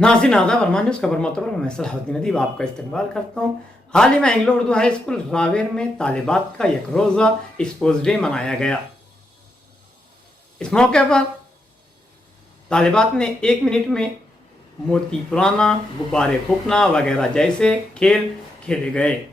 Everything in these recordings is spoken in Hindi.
नाज़रीन आदाब अरमान न्यूज़ खबर मोतबर में मैं सलाहुद्दीन अदीब आपका इस्तकबाल करता हूँ। हाल ही में Anglo Urdu high school Raver में तालिबात का एक रोज़ा स्पोर्ट्स डे मनाया गया। इस मौके पर तालिबात ने 1 मिनट में मोती पुराना, गुब्बारे फूकना वगैरह जैसे खेल खेले गए।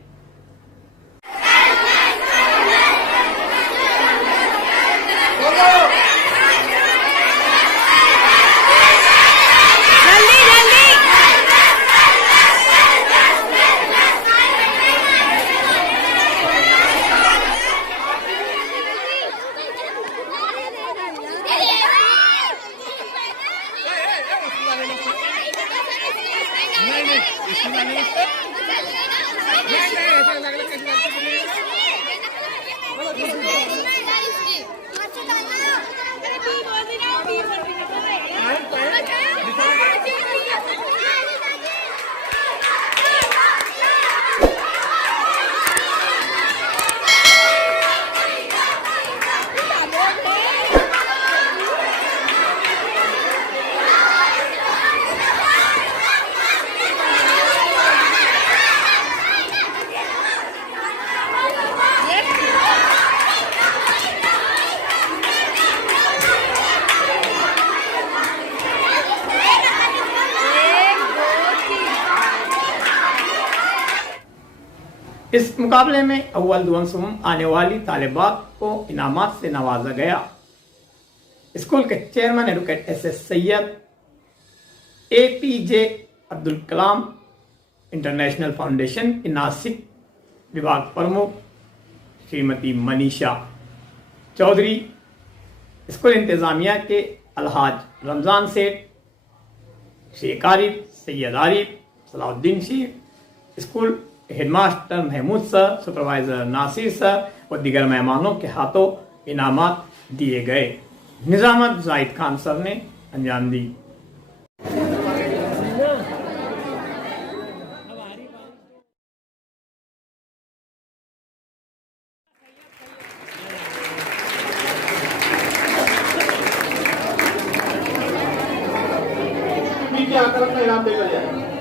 इस मुकाबले में अव्वल दुआन सुम आने वाली तालिबात को इनामात से नवाजा गया। स्कूल के chairman advocate SS Syed, APJ Abdul Kalam international foundation के नासिक विभाग प्रमुख श्रीमती मनीषा चौधरी, स्कूल इंतजामिया के Alhaj Ramzan Seth, Sheikh Arif, Syed Arif, Salahuddin Sheikh, school headmaster Mahmood sir, supervisor Nasir sir और दीगर मेहमानों के हाथों इनामात दिए गए। निजामत जाहिद खान सर ने अंजाम दी। क्या करना इनाम देकर जाए।